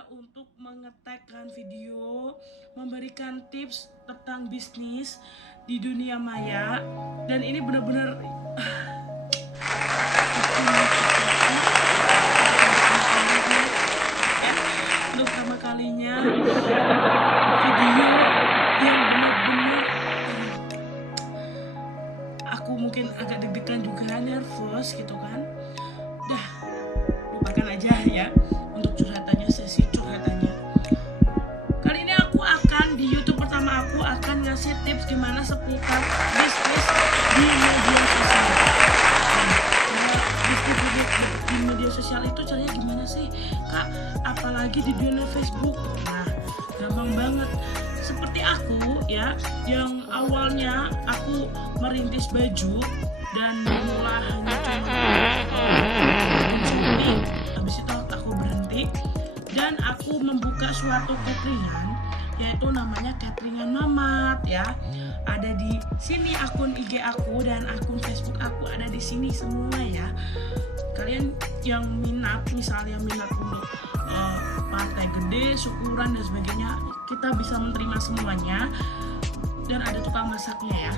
saya untuk mengetekkan video, memberikan tips tentang bisnis di dunia maya. Dan ini benar-benar untuk pertama kalinya video yang benar-benar aku mungkin agak deg-degan juga, nervous gitu kan. Dah, lupakan aja ya untuk curhatannya, sesi curhatannya. Kali ini aku akan di YouTube pertama aku akan ngasih tips gimana seputar bisnis di media sosial. Bisnis di media sosial itu caranya gimana sih, Kak? Apalagi di dunia Facebook. Nah, gampang banget. Seperti aku ya, yang awalnya aku merintis baju dan bermula hanya cuma Shopee. Habis itu aku berhenti dan aku membuka suatu cateringan, yaitu namanya cateringan Mamat ya. Ada di sini akun IG aku dan akun Facebook aku ada di sini semua ya. Kalian yang minat, misalnya minat untuk partai gede, syukuran dan sebagainya, kita bisa menerima semuanya. Dan ada tukang masaknya ya,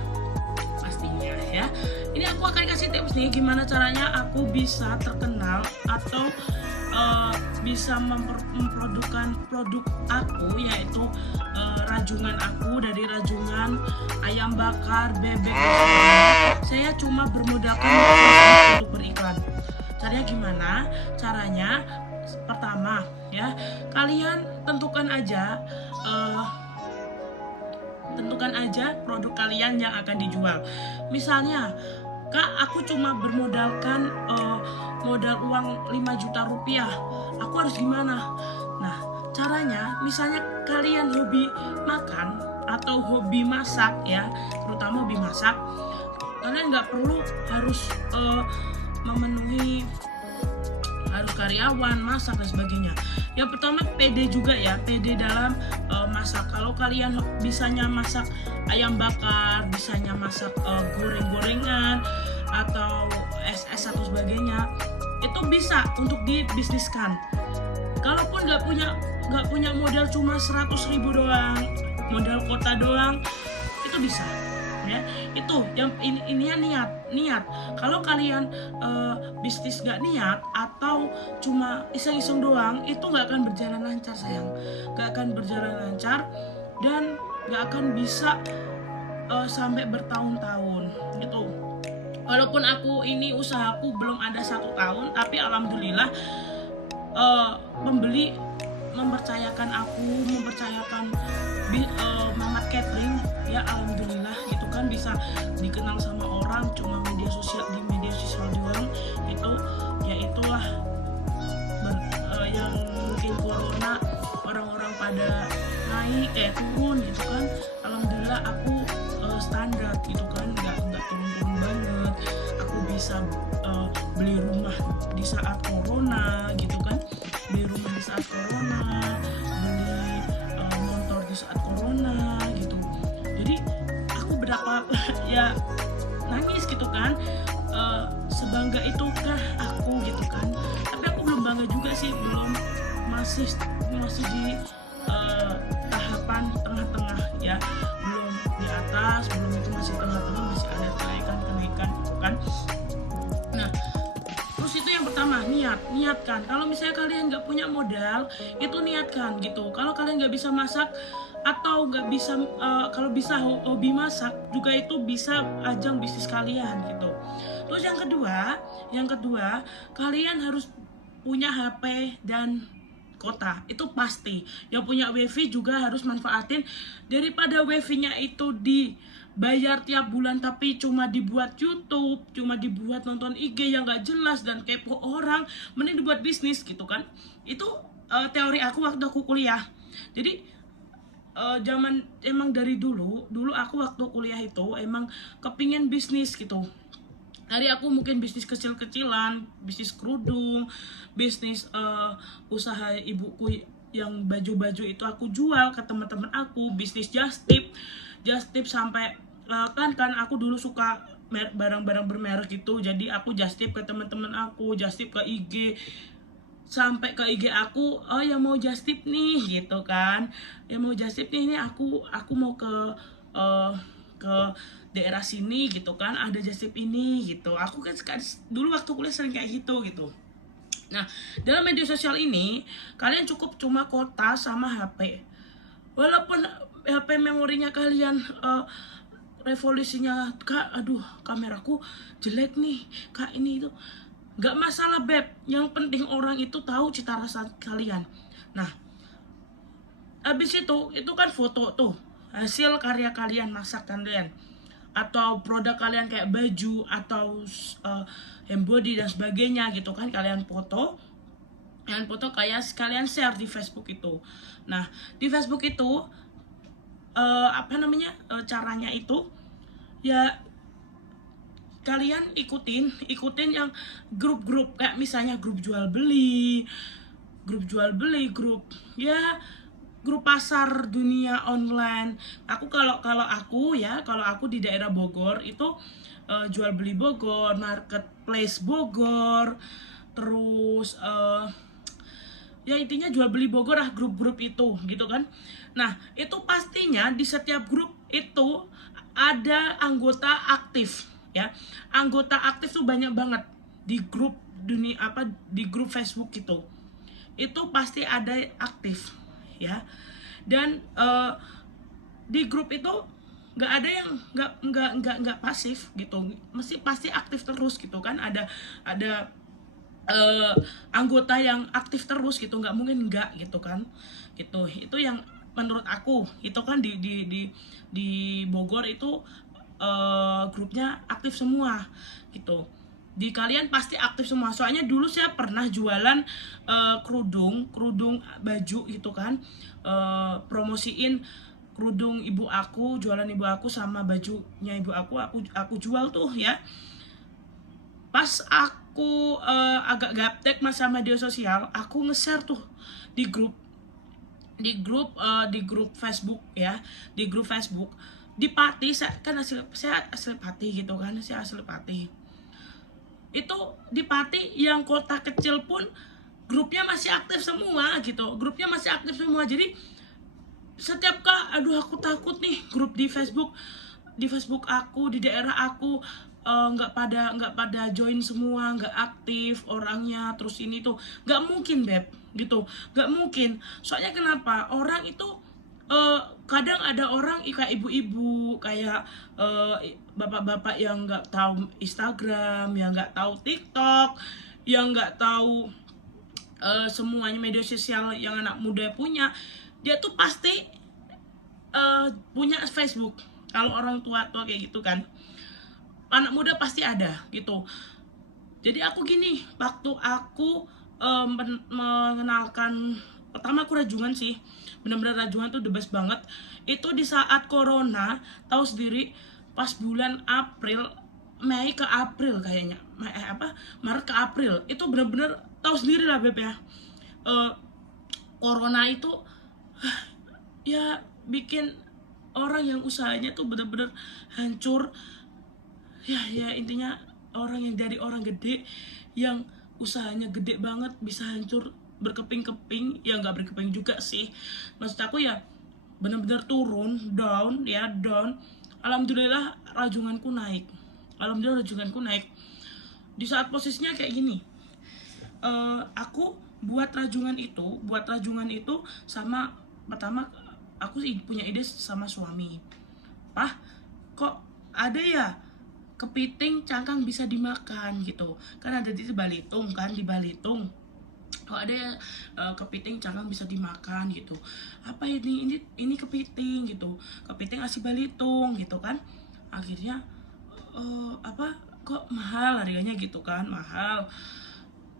pastinya ya. Ini aku akan kasih tips nih gimana caranya aku bisa terkenal atau bisa memprodukkan produk aku, yaitu rajungan aku. Dari rajungan ayam bakar, bebek, saya cuma bermodalkan untuk beriklan. Caranya gimana? Caranya pertama ya, kalian tentukan aja produk kalian yang akan dijual. Misalnya, Kak, aku cuma bermodalkan modal uang 5 juta rupiah. Aku harus gimana? Nah, caranya misalnya kalian hobi makan atau hobi masak ya, terutama hobi masak, kalian nggak perlu harus memenuhi harus karyawan masak dan sebagainya. Yang pertama, pede juga ya, pede dalam masak. Kalau kalian bisanya masak ayam bakar, bisanya masak goreng-gorengan atau es-es atau sebagainya, itu bisa untuk dibisniskan. Kalaupun nggak punya modal cuma 100.000 doang, modal kota doang, itu bisa ya. Itu yang ininya niat. Kalau kalian bisnis gak niat atau cuma iseng-iseng doang, itu gak akan berjalan lancar sayang, gak akan berjalan lancar dan gak akan bisa sampai bertahun-tahun gitu. Walaupun aku ini usahaku belum ada 1 tahun, tapi alhamdulillah pembeli mempercayakan aku, mempercayakan Mamat Catering ya, alhamdulillah gitu kan, bisa dikenal sama orang cuma di media sosial doang. Itu ya itulah yang mungkin corona orang-orang pada naik turun gitu kan, alhamdulillah aku standar gitu kan, nggak turun banget. Aku bisa beli rumah di saat corona gitu kan, beli rumah di saat corona, beli motor di saat corona gitu. Jadi aku berapa ya nangis gitu kan, sebangga itukah aku gitu kan. Tapi aku belum bangga juga sih, masih di tahapan tengah-tengah ya, belum di atas, belum itu, masih tengah-tengah, masih ada kenaikan gitu kan. Nah, terus itu yang pertama, niatkan. Kalau misalnya kalian nggak punya modal, itu niatkan gitu. Kalau kalian nggak bisa masak atau nggak bisa kalau bisa hobi masak juga, itu bisa ajang bisnis kalian gitu. Terus yang kedua kalian harus punya HP dan kota, itu pasti. Yang punya wifi juga harus manfaatin, daripada wifi-nya itu dibayar tiap bulan tapi cuma dibuat YouTube, cuma dibuat nonton IG yang gak jelas dan kepo orang, mending dibuat bisnis gitu kan. Itu teori aku waktu aku kuliah. Jadi emang dari dulu aku waktu kuliah itu emang kepingin bisnis gitu. Dari aku mungkin bisnis kecil-kecilan, bisnis kerudung, bisnis usaha ibuku yang baju-baju itu aku jual ke teman-teman aku, bisnis just tip sampai kan aku dulu suka barang-barang bermerek gitu, jadi aku just tip ke teman-teman aku, just tip ke IG sampai ke IG aku, oh yang mau just tip nih gitu kan, yang mau just tip nih, ini aku mau ke daerah sini gitu kan, ada just tip ini gitu. Aku kan dulu waktu kuliah sering kayak gitu. Nah, dalam media sosial ini kalian cukup cuma kota sama HP. Walaupun HP memorinya kalian revolusinya, kak, aduh kameraku jelek nih kak, ini itu nggak masalah beb, yang penting orang itu tahu cita rasa kalian. Nah, habis itu kan foto tuh hasil karya kalian, masak kalian atau produk kalian kayak baju atau embody dan sebagainya gitu kan, kalian foto kayak kalian share di Facebook itu. Nah, di Facebook itu caranya itu ya kalian ikutin yang grup-grup, kayak misalnya grup jual beli, grup pasar dunia online. Kalau aku di daerah Bogor itu jual beli Bogor, marketplace Bogor, terus ya intinya jual beli Bogor lah, grup-grup itu gitu kan. Nah, itu pastinya di setiap grup itu ada anggota aktif ya. Anggota aktif tuh banyak banget di grup di grup Facebook itu. Itu pasti ada aktif ya. Dan di grup itu nggak ada yang nggak pasif gitu, pasti aktif terus gitu kan. Ada anggota yang aktif terus gitu, nggak mungkin nggak gitu kan. Itu yang menurut aku itu kan di Bogor itu grupnya aktif semua gitu. Di kalian pasti aktif semua, soalnya dulu saya pernah jualan kerudung baju gitu kan, promosiin kerudung ibu aku, jualan ibu aku sama bajunya ibu aku jual tuh ya. Pas aku agak gaptek mas sama media sosial, aku nge-share tuh di grup Facebook ya, di grup Facebook di Pati. Saya asli Pati gitu kan, saya asli Pati. Itu di Pati yang kota kecil pun grupnya masih aktif semua gitu, jadi setiap aduh aku takut nih, grup di Facebook aku di daerah aku nggak pada join semua, nggak aktif orangnya, terus ini tuh nggak mungkin beb gitu, nggak mungkin. Soalnya kenapa, orang itu kadang ada orang kayak ibu-ibu, kayak bapak-bapak yang nggak tahu Instagram, yang nggak tahu TikTok, yang nggak tahu semuanya media sosial yang anak muda punya. Dia tuh pasti punya Facebook. Kalau orang tua kayak gitu kan, anak muda pasti ada gitu. Jadi aku gini, waktu aku mengenalkan pertama, aku rajungan sih, benar-benar rajungan tuh the best banget. Itu di saat corona, tahu sendiri, pas bulan Mei ke April kayaknya, Maret ke April, itu benar-benar tahu sendiri lah beb ya, corona itu ya bikin orang yang usahanya tuh bener-bener hancur ya intinya orang yang dari orang gede yang usahanya gede banget bisa hancur berkeping-keping, ya nggak berkeping juga sih, maksud aku ya bener-bener turun, down. Alhamdulillah rajunganku naik di saat posisinya kayak gini. Aku buat rajungan itu sama, pertama aku punya ide sama suami, kok ada ya kepiting cangkang bisa dimakan gitu kan, ada di Balitung kan, di Balitung kok ada kepiting cangkang bisa dimakan gitu, apa ini kepiting gitu, kepiting asli Balitung gitu kan. Akhirnya kok mahal harganya gitu kan, mahal.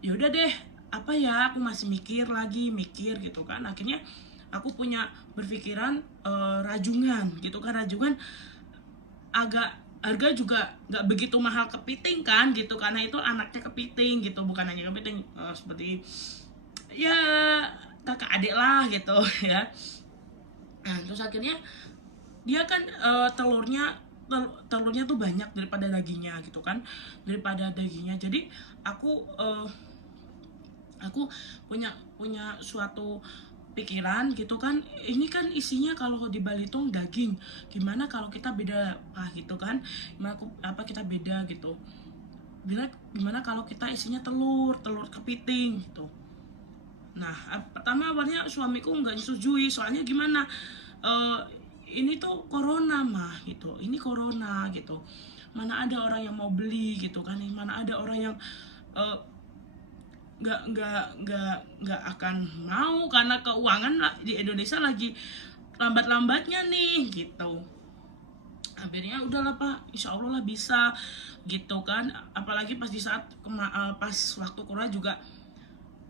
Yaudah deh, aku masih mikir gitu kan. Akhirnya aku punya berpikiran rajungan gitu kan. Rajungan agak harga juga nggak begitu mahal kepiting kan gitu, karena itu anaknya kepiting gitu, bukan hanya kepiting, seperti ya kakak adik lah gitu ya. Nah terus akhirnya dia kan telurnya tuh banyak daripada dagingnya gitu kan, jadi aku Aku punya punya suatu pikiran gitu kan, ini kan isinya kalau di Balitung daging, gimana kalau kita beda gitu kan, gimana apa kita beda gitu, bila gimana kalau kita isinya telur telur kepiting gitu. Nah, pertama awalnya suamiku nggak setujui, soalnya gimana, eh, ini tuh corona mah gitu, ini corona gitu, mana ada orang yang mau beli gitu kan, mana ada orang yang eh, nggak akan mau, karena keuangan di Indonesia lagi lambat-lambatnya nih gitu. Akhirnya udahlah Pak, insya Allah lah bisa gitu kan, apalagi pas di saat pas waktu corona juga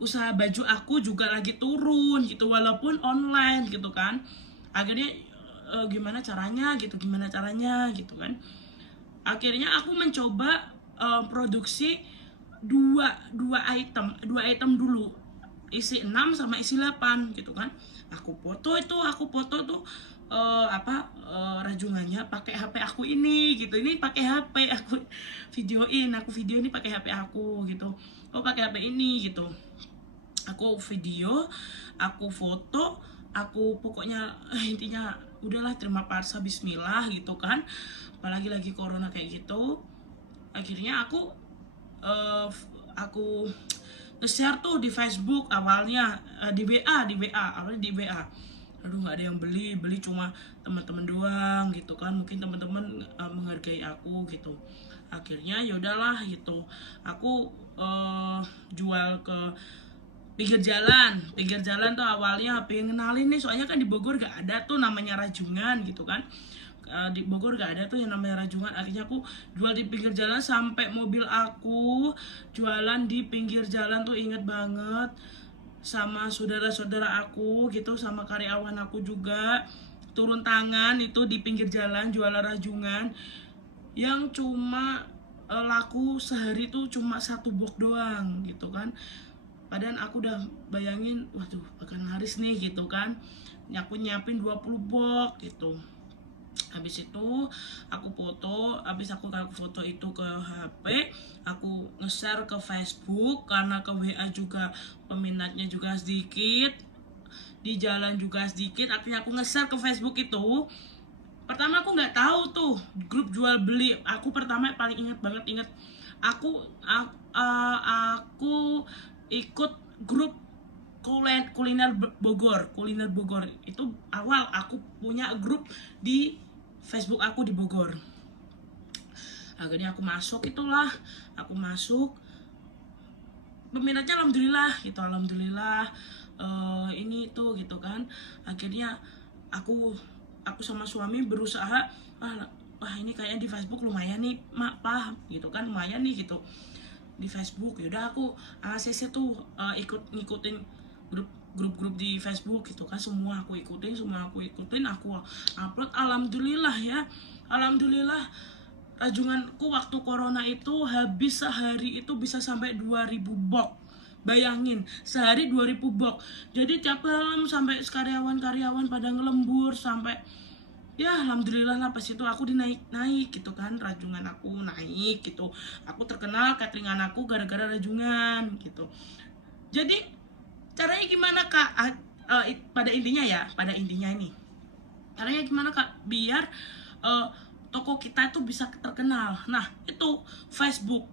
usaha baju aku juga lagi turun gitu, walaupun online gitu kan. Akhirnya gimana caranya gitu kan, akhirnya aku mencoba produksi dua item dulu, isi 6 sama isi 8 gitu kan. Aku foto tuh rajungannya pakai HP aku ini gitu, ini pakai HP aku video ini pakai HP aku gitu, pakai HP ini gitu. Aku video, aku foto, aku pokoknya intinya udahlah terima paksa bismillah gitu kan, apalagi lagi corona kayak gitu. Akhirnya aku nge-share tuh di Facebook awalnya, di WA awalnya di WA. Aduh nggak ada yang beli cuma teman-teman doang gitu kan, mungkin teman-teman menghargai aku gitu. Akhirnya yaudahlah gitu, aku jual ke pinggir jalan tuh awalnya pengen kenalin nih, soalnya kan di Bogor gak ada tuh namanya rajungan gitu kan. Di Bogor gak ada tuh yang namanya rajungan. Akhirnya aku jual di pinggir jalan, sampai mobil aku jualan di pinggir jalan tuh, inget banget, sama saudara-saudara aku gitu, sama karyawan aku juga turun tangan itu di pinggir jalan jualan rajungan, yang cuma laku sehari tuh cuma 1 box doang gitu kan. Padahal aku udah bayangin, waduh bakal laris nih gitu kan, aku nyiapin 20 box gitu. Habis itu aku foto, aku foto itu ke HP, aku nge-share ke Facebook, karena ke WA juga peminatnya juga sedikit, di jalan juga sedikit. Akhirnya aku nge-share ke Facebook itu. Pertama aku nggak tahu tuh grup jual beli. Aku pertama paling inget aku aku ikut grup kuliner Bogor. Itu awal aku punya grup di Facebook aku di Bogor. Akhirnya aku masuk, peminatnya alhamdulillah gitu, ini tuh gitu kan. Akhirnya aku sama suami berusaha, wah ini kayaknya di Facebook lumayan nih mak pah gitu kan, lumayan nih gitu di Facebook. Yaudah aku ACC tuh ngikutin grup di Facebook gitu kan, semua aku ikutin, aku upload. Alhamdulillah rajunganku waktu corona itu habis sehari itu bisa sampai 2000 box. Bayangin, sehari 2000 box. Jadi tiap malam sampai karyawan pada ngelembur, sampai ya alhamdulillah lah. Pas itu aku naik gitu kan, rajungan aku naik gitu. Aku terkenal cateringan aku gara-gara rajungan gitu. Jadi caranya gimana Kak? Pada intinya ini, caranya gimana Kak biar toko kita itu bisa terkenal? Nah itu Facebook.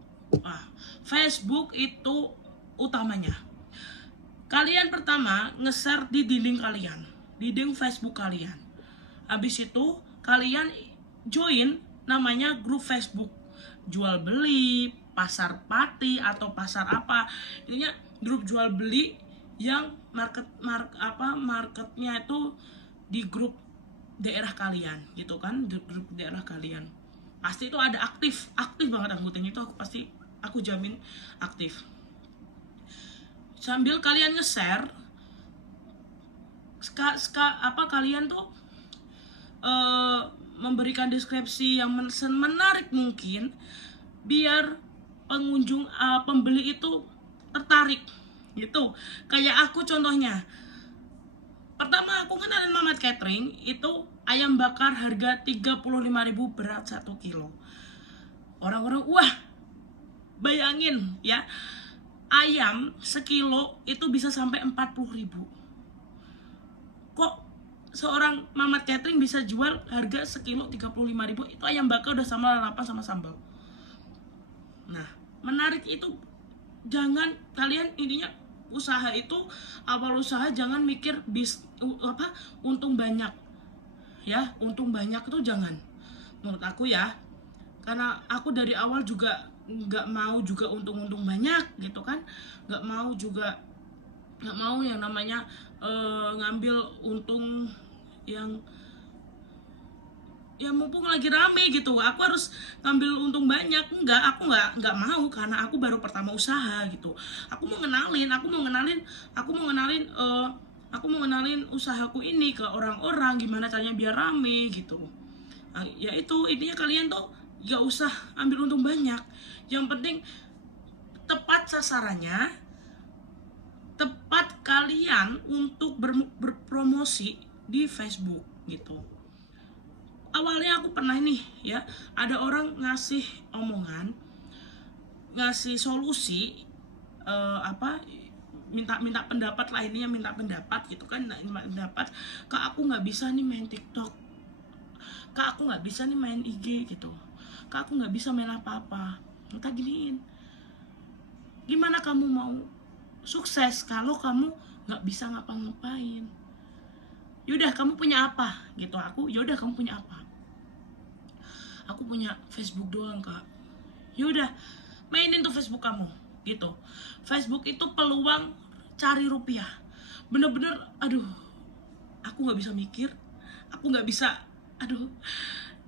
Facebook itu utamanya. Kalian pertama nge-share di dinding Facebook kalian. Habis itu kalian join namanya grup Facebook jual beli, pasar pati atau pasar apa. Intinya grup jual beli yang marketnya itu di grup daerah kalian gitu kan. Di grup daerah kalian pasti itu ada aktif banget anggotanya itu, aku jamin aktif. Sambil kalian nge-share, kalian tuh memberikan deskripsi yang menarik mungkin, biar pengunjung pembeli itu tertarik gitu. Kayak aku contohnya, pertama aku kenalin Mamat Catering itu ayam bakar harga 35.000 berat 1 kilo. Orang-orang wah, bayangin ya, ayam sekilo itu bisa sampai 40.000. Kok seorang Mamat Catering bisa jual harga sekilo 35.000? Itu ayam bakar udah sama lalapan sama sambal. Nah, menarik itu. Jangan kalian intinya usaha itu, awal usaha jangan mikir untung banyak. Ya, untung banyak itu jangan. Menurut aku ya. Karena aku dari awal juga nggak mau juga untung-untung banyak gitu kan, nggak mau yang namanya ngambil untung yang ya mumpung lagi rame gitu aku harus ngambil untung banyak. Aku nggak mau, karena aku baru pertama usaha gitu. Aku mau ngenalin usahaku ini ke orang-orang, gimana caranya biar rame gitu. Nah, ya itu intinya, kalian tuh gak usah ambil untung banyak, yang penting tepat sasarannya, tepat kalian untuk berpromosi di Facebook gitu. Awalnya aku pernah nih ya, ada orang ngasih omongan, ngasih solusi, minta pendapat lah, ininya minta pendapat gitu kan, minta pendapat, Kak aku nggak bisa nih main TikTok, Kak aku nggak bisa nih main IG gitu, Kak aku nggak bisa main apa-apa. Minta giniin, gimana kamu mau sukses kalau kamu nggak bisa ngapa-ngapain? Yaudah kamu punya apa gitu. Yaudah kamu punya apa? Aku punya Facebook doang Kak. Yaudah mainin tuh Facebook kamu gitu. Facebook itu peluang cari rupiah. Bener-bener aku nggak bisa mikir, aku nggak bisa,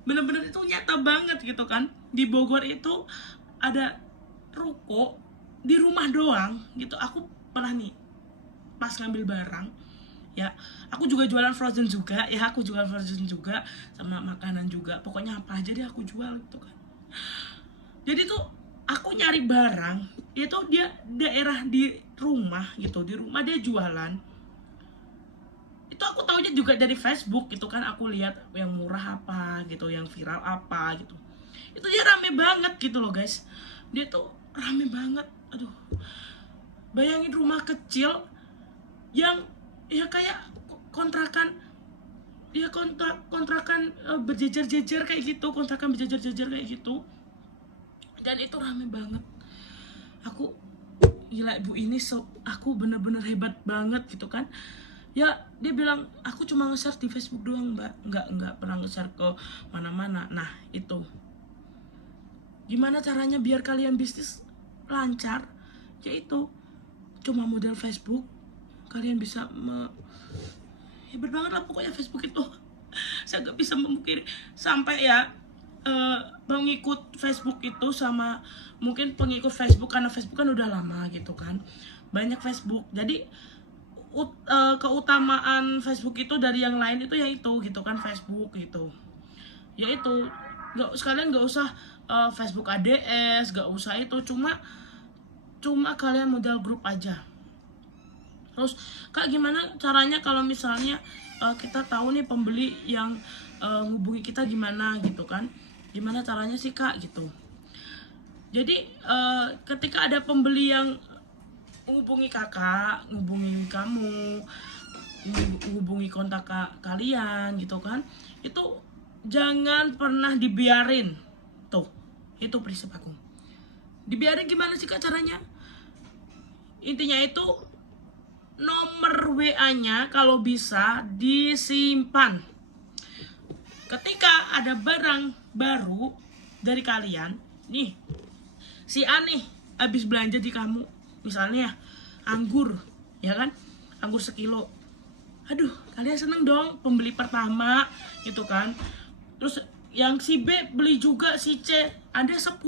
bener-bener itu nyata banget gitu kan. Di Bogor itu ada ruko di rumah doang gitu. Aku pernah nih pas ngambil barang ya, aku juga jualan frozen juga ya, aku jualan frozen juga sama makanan juga, pokoknya apa aja deh aku jual gitu kan. Jadi tuh aku nyari barang itu dia daerah di rumah gitu, di rumah dia jualan. Itu aku taunya juga dari Facebook gitu kan, aku lihat yang murah apa gitu, yang viral apa gitu. Itu dia rame banget gitu loh guys, dia tuh rame banget. Bayangin rumah kecil yang ya kayak kontrakan, ya kontrakan berjejer-jejer kayak gitu, kontrakan berjejer-jejer kayak gitu, dan itu rame banget. Aku gila, ibu ini aku bener-bener hebat banget gitu kan ya. Dia bilang aku cuma nge-share di Facebook doang mbak, nggak pernah nge-share ke mana-mana. Nah itu gimana caranya biar kalian bisnis lancar, yaitu cuma modal Facebook kalian bisa hebat banget lah pokoknya Facebook itu. Saya gak bisa memungkiri sampai ya pengikut Facebook itu sama mungkin pengikut Facebook, karena Facebook kan udah lama gitu kan, banyak Facebook. Jadi keutamaan Facebook itu dari yang lain itu yaitu gitu kan, Facebook gitu yaitu sekalian nggak usah Facebook ADS, nggak usah itu, cuma kalian modal grup aja. Terus Kak gimana caranya kalau misalnya kita tahu nih pembeli yang ngubungi kita gimana gitu kan, gimana caranya sih Kak gitu. Jadi ketika ada pembeli yang ngubungi kakak, ngubungi kamu, ngubungi kontak kalian gitu kan, itu jangan pernah dibiarin. Tuh, itu prinsip aku. Dibiarin gimana sih Kak caranya? Intinya itu nomor WA-nya kalau bisa disimpan. Ketika ada barang baru dari kalian, nih si A nih habis belanja di kamu, misalnya anggur, ya kan, anggur sekilo. Kalian seneng dong, pembeli pertama gitu kan. Terus yang si B beli juga, si C, ada 10.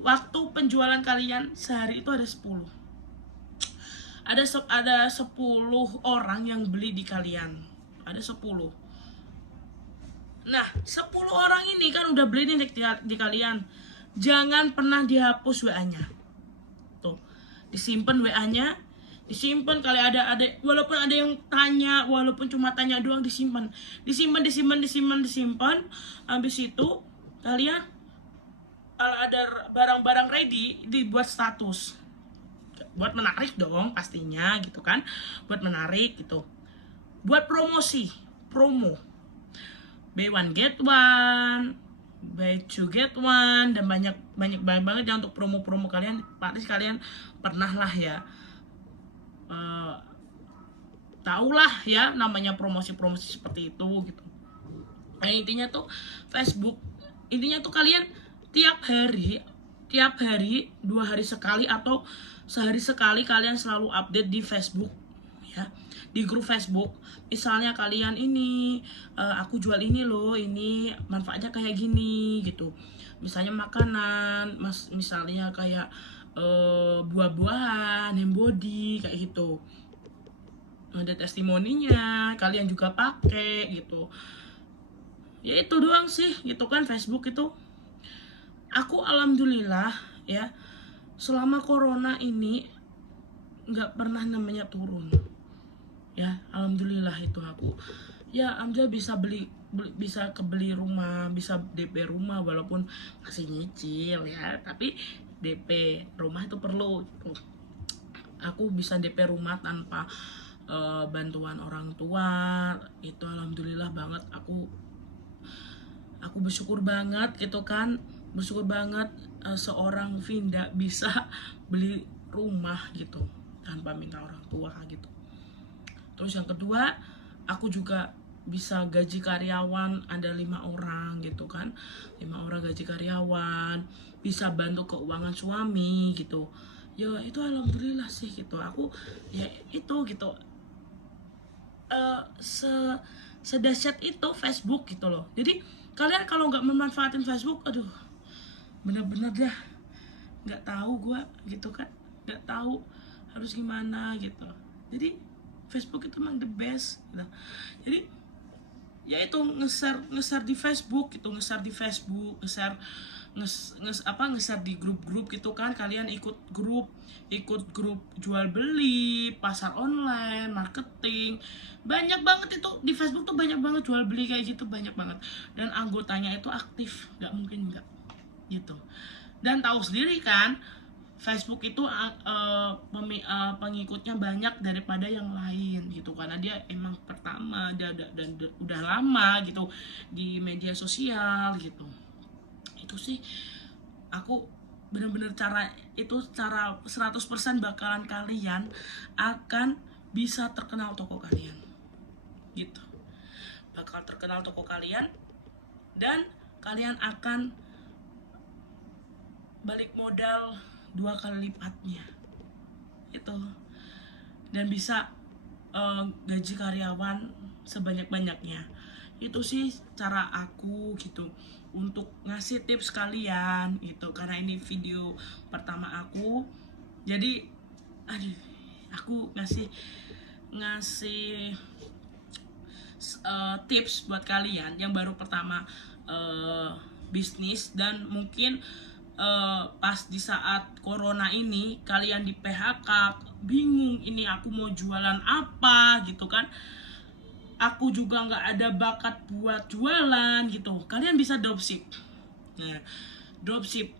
Waktu penjualan kalian sehari itu ada 10. Ada 10 orang yang beli di kalian. Ada 10. Nah, 10 orang ini kan udah beli nih di kalian. Jangan pernah dihapus WA-nya. Tuh, disimpan WA-nya, disimpan. Kali ada walaupun ada yang tanya, walaupun cuma tanya doang, disimpan. Habis itu kalian kalau ada barang-barang ready dibuat status. buat menarik dong pastinya gitu kan, buat menarik gitu, buat promo buy one get one, buy two get one, dan banyak banget ya untuk promo kalian. Pasti kalian pernah lah ya, tahulah ya namanya promosi seperti itu gitu. Nah, intinya tuh Facebook, intinya tuh kalian tiap hari 2 hari sekali atau sehari sekali kalian selalu update di Facebook ya, di grup Facebook. Misalnya kalian ini aku jual ini loh, ini manfaatnya kayak gini gitu. Misalnya makanan, misalnya kayak buah-buahan, body kayak gitu. Ada testimoninya, kalian juga pakai gitu. Ya itu doang sih gitu kan Facebook itu. Aku alhamdulillah ya, selama corona ini nggak pernah namanya turun ya, alhamdulillah itu aku ya, alhamdulillah bisa kebeli rumah, bisa DP rumah walaupun masih nyicil ya, tapi DP rumah itu perlu gitu. Aku bisa DP rumah tanpa bantuan orang tua, itu alhamdulillah banget. Aku bersyukur banget gitu kan, bersyukur banget seorang Vinda bisa beli rumah gitu tanpa minta orang tua gitu. Terus yang kedua, aku juga bisa gaji karyawan, ada 5 orang gitu kan, 5 orang gaji karyawan, bisa bantu keuangan suami gitu ya, itu alhamdulillah sih gitu. Aku ya itu gitu, sedahsyat itu Facebook gitu loh. Jadi kalian kalau nggak memanfaatin Facebook, aduh bener-bener dah nggak tahu gue gitu kan, nggak tahu harus gimana gitu. Jadi Facebook itu emang the best gitu. Jadi ya itu nge-share di Facebook gitu, nge-share di grup-grup gitu kan. Kalian ikut grup jual beli, pasar online, marketing, banyak banget itu di Facebook tuh, banyak banget jual beli kayak gitu, banyak banget. Dan anggotanya itu aktif, nggak mungkin nggak gitu. Dan tahu sendiri kan, Facebook itu pengikutnya banyak daripada yang lain gitu, karena dia emang pertama dan udah lama gitu di media sosial gitu. Itu sih aku bener-bener cara 100% bakalan kalian akan bisa terkenal toko kalian gitu, bakal terkenal toko kalian, dan kalian akan balik modal 2 kali lipatnya itu, dan bisa gaji karyawan sebanyak-banyaknya. Itu sih cara aku gitu untuk ngasih tips kalian gitu, karena ini video pertama aku. Jadi aku ngasih tips buat kalian yang baru pertama bisnis, dan mungkin pas di saat corona ini kalian di PHK, bingung ini aku mau jualan apa gitu kan. Aku juga nggak ada bakat buat jualan gitu. Kalian bisa dropship. Nah, dropship.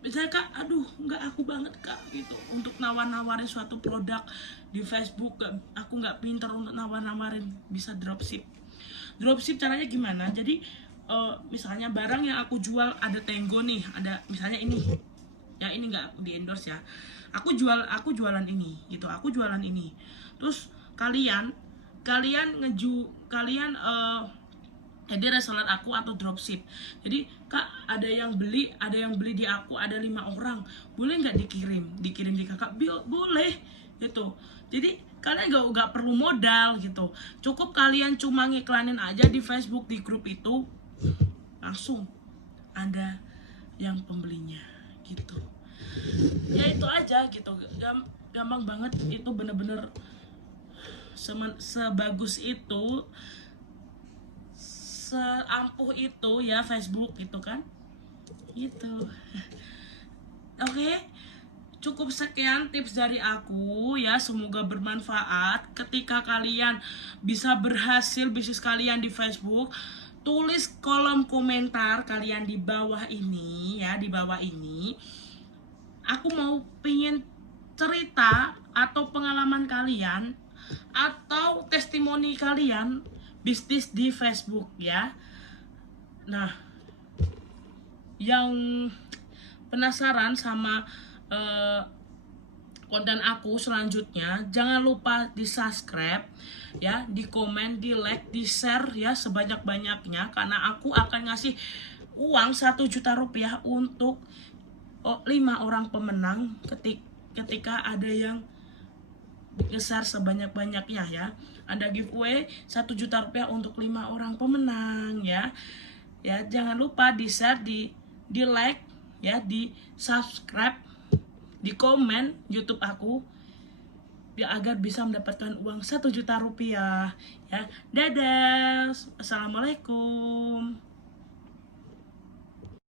Misalnya kak, aduh nggak aku banget kak gitu untuk nawarin suatu produk di Facebook. Aku nggak pintar untuk nawarin. Bisa dropship. Dropship caranya gimana? Jadi misalnya barang yang aku jual ada Tenggo nih, ada misalnya ini. Ya ini nggak di endorse ya. Aku jualan ini gitu. Aku jualan ini. Terus kalian jadi reseller aku atau dropship. Jadi kak ada yang beli di aku, ada 5 orang, boleh nggak dikirim di kakak? Boleh gitu. Jadi kalian nggak perlu modal gitu, cukup kalian cuma ngiklanin aja di Facebook, di grup itu, langsung ada yang pembelinya gitu. Ya itu aja gitu, gampang banget. Itu bener-bener sebagus itu, seampuh itu ya Facebook gitu kan gitu. Oke, cukup sekian tips dari aku ya, semoga bermanfaat. Ketika kalian bisa berhasil bisnis kalian di Facebook, tulis kolom komentar kalian di bawah ini ya, di bawah ini. Aku mau pengen cerita atau pengalaman kalian atau testimoni kalian bisnis di Facebook ya. Nah, yang penasaran sama konten aku selanjutnya, jangan lupa di subscribe ya, di komen, di like, di share ya sebanyak-banyaknya, karena aku akan ngasih uang 1 juta rupiah untuk 5 orang pemenang ketika ada yang nge-share sebanyak-banyaknya ya. Ada giveaway 1 juta rupiah untuk 5 orang pemenang ya. Ya, jangan lupa di share, di like ya, di subscribe, di komen YouTube aku biar agar bisa mendapatkan uang 1 juta rupiah ya. Dadah, assalamualaikum.